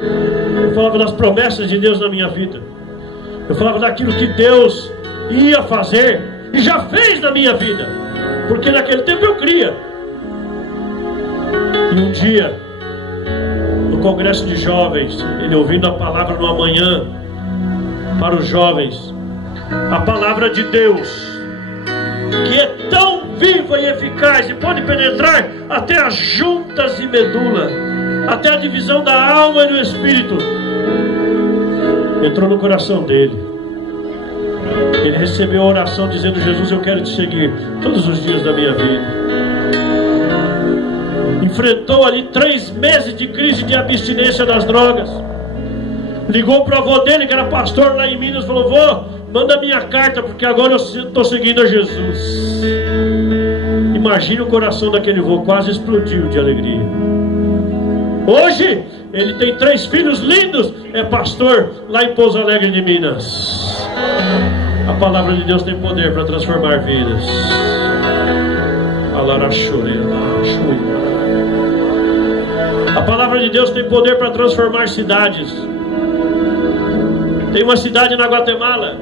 Eu falava das promessas de Deus na minha vida. Eu falava daquilo que Deus ia fazer e já fez na minha vida, porque naquele tempo eu cria. E um dia, no congresso de jovens, ele ouvindo a palavra no amanhã para os jovens, a palavra de Deus, que é tão viva e eficaz e pode penetrar até as juntas e medula, até a divisão da alma e do espírito, entrou no coração dele. Ele recebeu a oração dizendo: Jesus, eu quero te seguir todos os dias da minha vida. Enfrentou ali 3 meses de crise de abstinência das drogas. Ligou para o avô dele, que era pastor lá em Minas, falou: vô, manda minha carta, porque agora eu estou seguindo a Jesus. Imagine o coração daquele vô, quase explodiu de alegria. Hoje ele tem 3 filhos lindos, é pastor lá em Pouso Alegre de Minas. A palavra de Deus tem poder para transformar vidas. A palavra de Deus tem poder para transformar cidades. Tem uma cidade na Guatemala